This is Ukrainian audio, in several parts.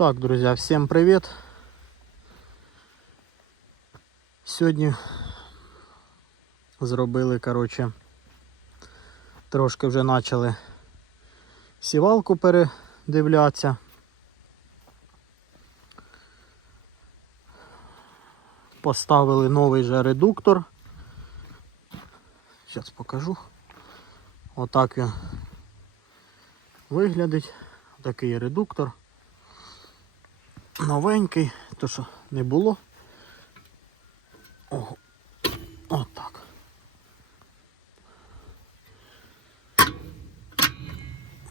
Так, друзья, всем привет. Сьогодні зробили, коротше, трошки вже почали сівалку передивлятися. Поставили новий же редуктор. Зараз покажу. Отак він виглядить. Такий редуктор. Новенький, то що не було. О, отак.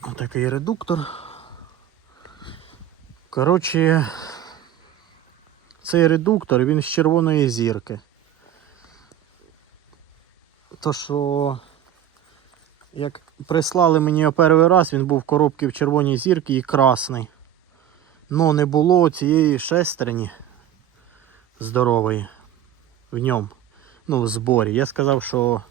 Отакий редуктор. Коротше, цей редуктор він з червоної зірки. То що, як прислали мені його перший раз, він був в коробці в червоній зірці і красний. Ну, не було цієї шестерні здорової в ньому. Ну, в зборі. Я сказав, що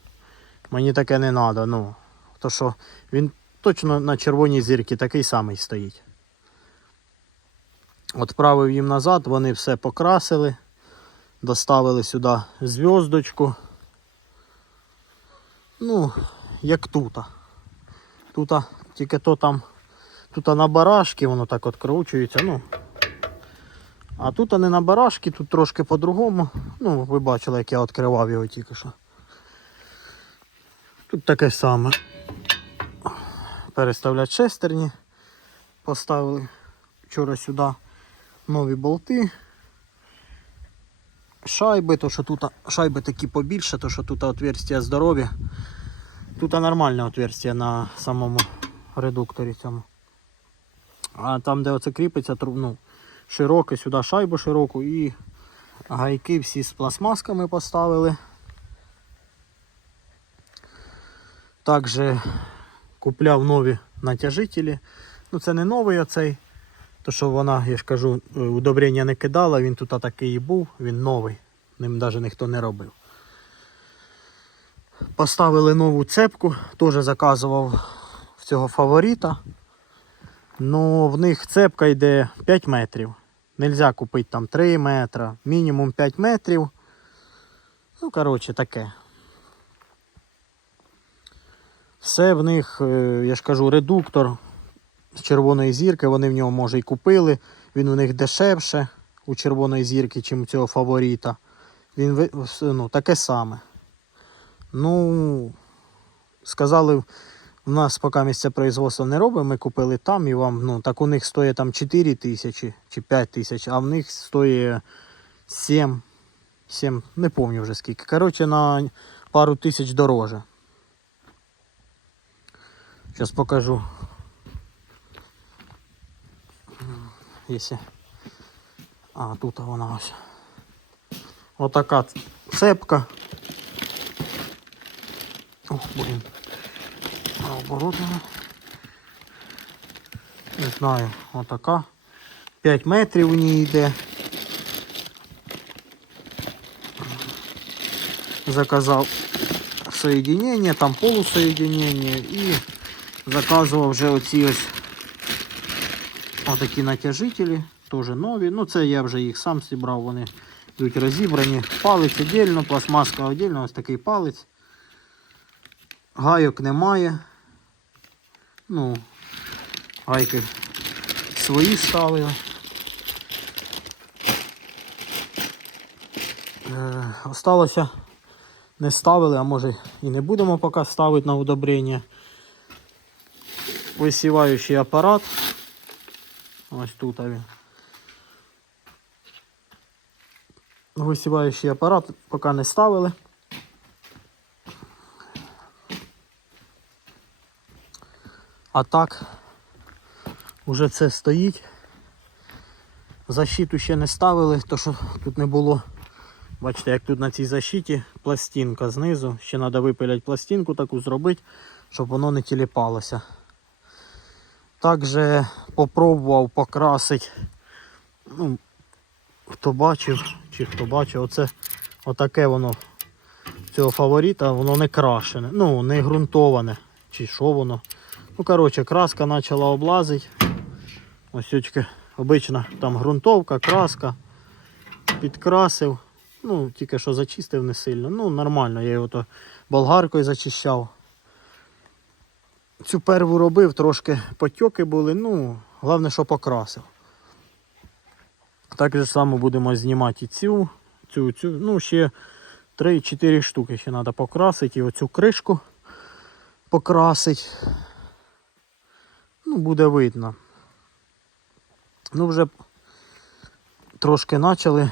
мені таке не треба. Ну, то що він точно на червоній зірці такий самий стоїть. Отправив їм назад, вони все покрасили, доставили сюди зв'язочку. Ну, як тут. Тут тільки то там, тут на барашки воно так откручується. Ну, а тут не на барашки, тут трошки по-другому. Ну, ви бачили, як я відкривав його тільки що. Тут таке саме. Переставлять шестерні. Поставили вчора сюди нові болти. Шайби, то що тут шайби такі побільше, то що тут отверстия здорові. Тут нормальне отверстие на самому редукторі цьому. А там, де оце кріпиться, тру- ну, широке, сюди шайбу широку і гайки всі з пластмасками поставили. Також купляв нові натяжителі. Ну це не новий оцей. То що вона, я ж кажу, е, удобрення не кидала, він тут такий і був, він новий. Ним навіть ніхто не робив. Поставили нову цепку, теж заказував в цього фаворита. Ну, в них цепка йде 5 метрів. Нельзя купити там 3 метри, мінімум 5 метрів. Ну, коротше, таке. Все в них, е, я ж кажу, редуктор з червоної зірки, вони в нього може і купили. Він у них дешевше у червоної зірки, ніж у цього фаворита. Він ну, таке саме. Ну, сказали, у нас поки місце производства не робимо, ми купили там і вам, ну, так у них стоїть там 4 тисячі чи 5 тисяч, а в них стоїть 7, 7, не пам'ятаю вже скільки. Коротше, на пару тисяч дороже. Зараз покажу. А, тут вона ось. Отака цепка. Ох, блін. Вона. Не знаю, отака. 5 метрів у ній йде. Заказав соєдинення, там полусоєдинення і заказував вже оці ось отакі натяжителі, теж нові. Ну це я вже їх сам зібрав, вони йдуть розібрані. Палець віддільно, пластмаска віддільно, ось такий палець. Гайок немає. Ну, гайки свої ставили. Е, осталося не ставили, а може і не будемо поки ставити на удобрення. Висіваючий апарат. Ось тут він. Висіваючий апарат поки не ставили. А так, уже це стоїть. Защиту ще не ставили, то що тут не було. Бачите, як тут на цій защиті пластинка знизу. Ще треба випиляти пластинку таку зробити, щоб воно не тіліпалося. Також попробував покрасити. Ну, хто бачив, чи хто бачив, оце отаке воно цього фаворита, воно не крашене, ну не ґрунтоване, чи що воно. Ну, коротше, краска почала облазити. Ось очки Обична там ґрунтовка, краска. Підкрасив. Ну, тільки що зачистив не сильно. Ну, нормально, я його то болгаркою зачищав. Цю перву робив, трошки потьоки були, ну, головне, що покрасив. Так же само будемо знімати і цю, цю, цю, ну, ще 3-4 штуки ще треба покрасити і оцю кришку покрасити. Ну, буде видно. Ну, вже трошки почали.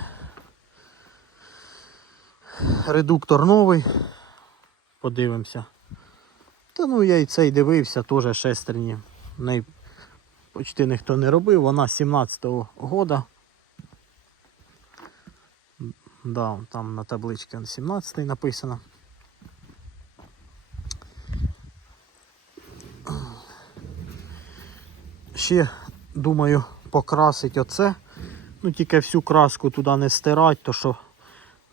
Редуктор новий. Подивимося. Та ну я і цей дивився, теж шестерні. Неї почти ніхто не робив. Вона 17-го года. Да, там на табличці 17-й написано. Ще думаю покрасити оце. Ну тільки всю краску туди не стирати, то що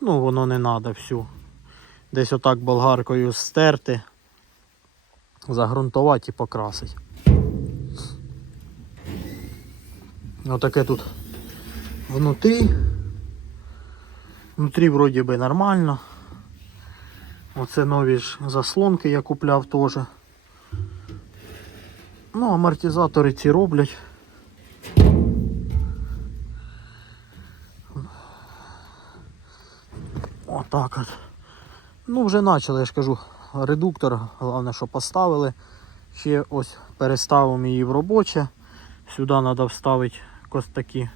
ну воно не треба всю. Десь отак болгаркою стерти, загрунтувати і покрасити. Отаке тут внутрі. Внутрі вроді би нормально. Оце нові ж заслонки я купляв теж. Ну, амортизатори ці роблять. Отак от. Ну, вже почали, я ж кажу, редуктор, головне, що поставили. Ще ось переставимо її в робоче. Сюди треба вставити ось такі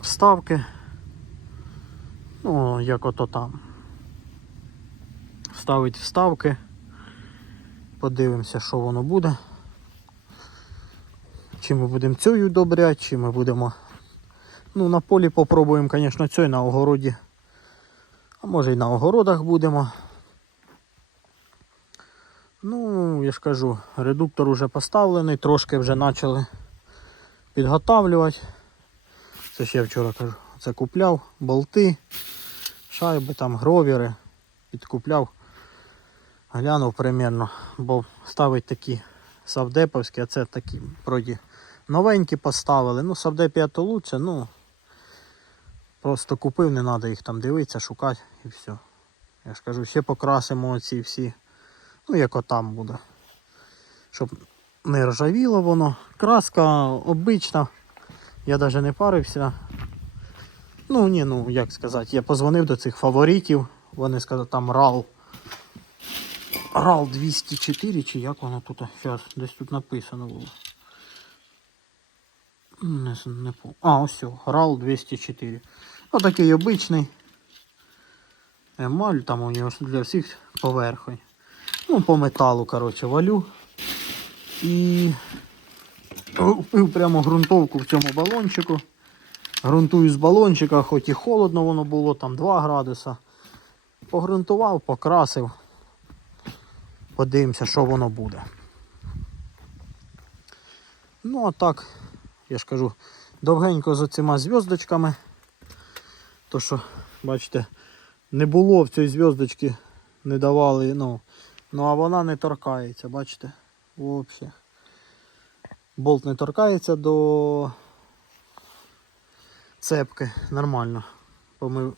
вставки. Ну, як ото там. Вставить вставки. Подивимося, що воно буде. Чи ми будемо цю удобряти, чи ми будемо. Ну, на полі попробуємо, звісно, цю на огороді. А може і на огородах будемо. Ну, я ж кажу, редуктор вже поставлений, трошки вже почали підготавлювати. Це ще вчора кажу, це купляв, болти, шайби, там гровіри, підкупляв. Глянув примерно, бо ставить такі савдеповські, а це такі вроді новенькі поставили. Ну, савдепія то лучше, ну просто купив, не треба їх там дивитися, шукати і все. Я ж кажу, ще покрасимо оці всі. Ну, як отам буде. Щоб не ржавіло воно. Краска обична. Я навіть не парився. Ну, ні, ну як сказати, я позвонив до цих фаворитів. Вони сказали, там RAL. RAL 204 чи як воно тут? Зараз, десь тут написано було. Не, не А, ось RAL 204. Отакий обичний. Емаль там у нього для всіх поверхонь. Ну, по металу, коротше, валю. І впив прямо ґрунтовку в цьому балончику. Грунтую з балончика, хоч і холодно воно було, там 2 градуса. Погрунтував, покрасив. Подивимося, що воно буде. Ну, а так, я ж кажу, довгенько з оцима зв'язочками. То що, бачите, не було в цій зв'язочці, не давали, ну, ну а вона не торкається, бачите? Взагалі. Болт не торкається до цепки нормально.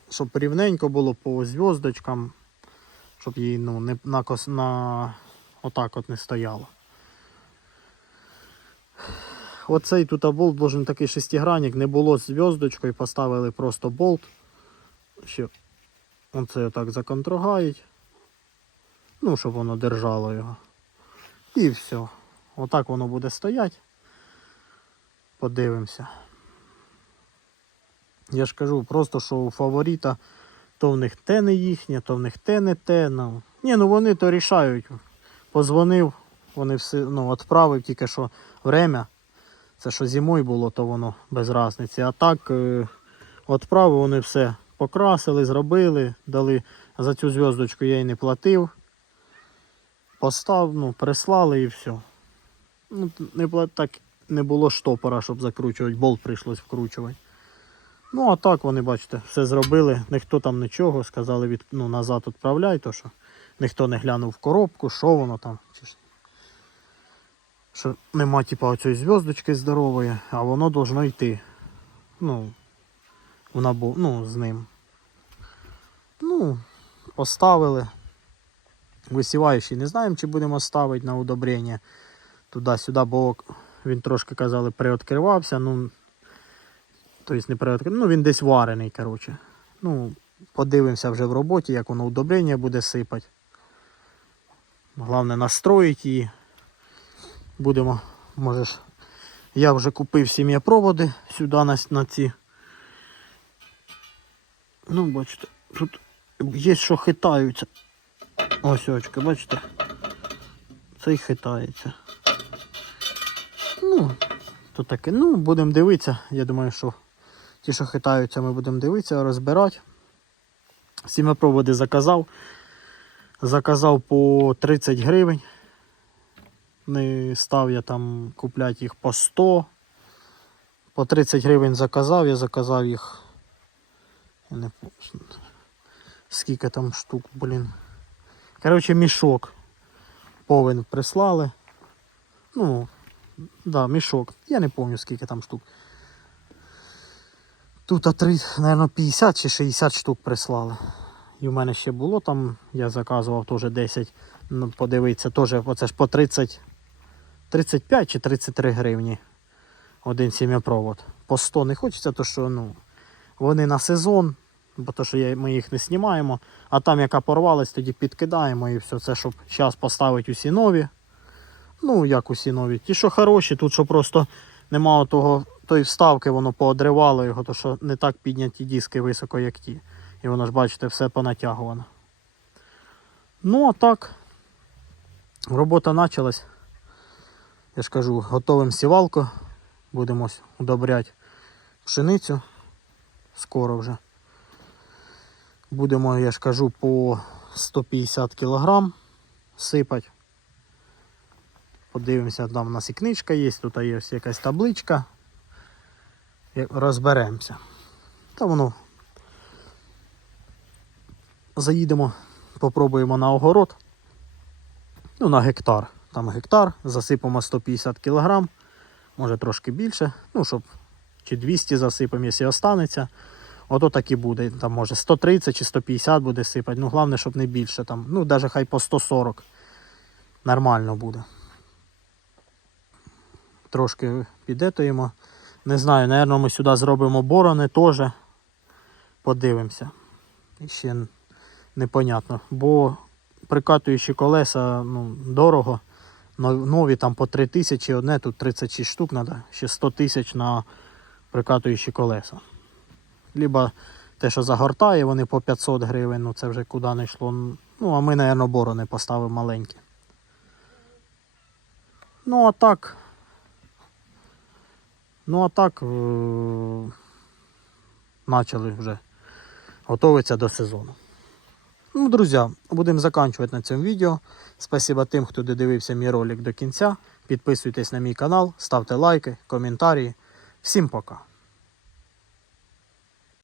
Щоб рівненько було по зв'язочкам, щоб їй ну, не на, на отак от не стояло. Оцей тут болт должен такий шестигранник, не було з зв'язочкою, поставили просто болт. Ще оце отак законтрогають. Ну, щоб воно держало його. І все. Отак воно буде стояти. Подивимося. Я ж кажу, просто що у фаворита то в них те не їхнє, то в них те не те. Ну, ні, ну вони то рішають. Позвонив, вони все, ну, відправив тільки що время. Це що зимою було, то воно без різниці. А так е, відправив, вони все покрасили, зробили, дали за цю зв'язочку я й не платив. Постав, ну, прислали і все. Ну, не, так не було штопора, щоб закручувати, болт прийшлось вкручувати. Ну, а так вони, бачите, все зробили, ніхто там нічого, сказали від, ну, назад відправляй, то що ніхто не глянув в коробку, що воно там. Що нема типа оцієї зв'язочки здорової, а воно должно йти. Ну, в набо, ну, з ним. Ну, поставили. Висіваючий не знаємо, чи будемо ставити на удобрення туди-сюди, бо він трошки казали, приоткривався. Ну, тобто не приоткрив, ну він десь варений, коротше. Ну, подивимося вже в роботі, як воно удобрення буде сипати. Головне настроїти її. Будемо, можеш. Я вже купив сім'єпроводи сюди на, на ці. Ну, бачите, тут є що хитаються. Ось очки, бачите? Цей хитається. Ну, то таке. Ну, будемо дивитися. Я думаю, що ті, що хитаються, ми будемо дивитися, розбирати. Сім'єпроводи заказав. Заказав по 30 гривень. Не став я там купляти їх по 100. По 30 гривень заказав, я заказав їх. Я не. Скільки там штук, блін. Коротше, мішок. Повен прислали. Ну, да, мішок. Я не пам'ятаю, скільки там штук. Тут, мабуть, 50 чи 60 штук прислали. І в мене ще було там, я заказував теж 10. Ну, подивитися, теж оце ж по 30, 35 чи 33 гривні. Один сім'япровод. По 100 не хочеться, то що ну, вони на сезон, бо то, що ми їх не знімаємо. А там, яка порвалась, тоді підкидаємо і все це, щоб зараз поставити усі нові. Ну, як усі нові. Ті, що хороші, тут що просто нема того, тої вставки, воно поодривало його, то що не так підняті диски високо, як ті. І воно ж, бачите, все понатягувано. Ну, а так, робота почалась. Я ж кажу, готовим сівалку. Будемо удобряти пшеницю. Скоро вже. Будемо, я ж кажу, по 150 кг сипати. Подивимося, там у нас і книжка є, тут є ось якась табличка. Розберемося. Та воно. Заїдемо, попробуємо на огород. Ну, на гектар. Там гектар, засипемо 150 кг, може трошки більше, ну, щоб чи 200 засипемо, якщо останеться. Ото так і буде. Там може 130 чи 150 буде сипати. Ну, головне, щоб не більше. Там, ну, навіть хай по 140 нормально буде. Трошки підетуємо. Не знаю, напевно, ми сюди зробимо борони теж. Подивимося. І ще непонятно. Бо прикатуючі колеса ну, дорого. Нові там по 3 тисячі одне, тут 36 штук треба, ще 100 тисяч на прикатуючі колеса. Либо те, що загортає, вони по 500 гривень, ну це вже куди не йшло. Ну, а ми, напевно, борони поставимо маленькі. Ну, а так. Ну, а так. Е- почали вже готуватися до сезону. Ну, друзі, будемо закінчувати на цьому відео. Спасибо тим, хто додивився мій ролик до кінця. Підписуйтесь на мій канал, ставте лайки, коментарі. Всім пока!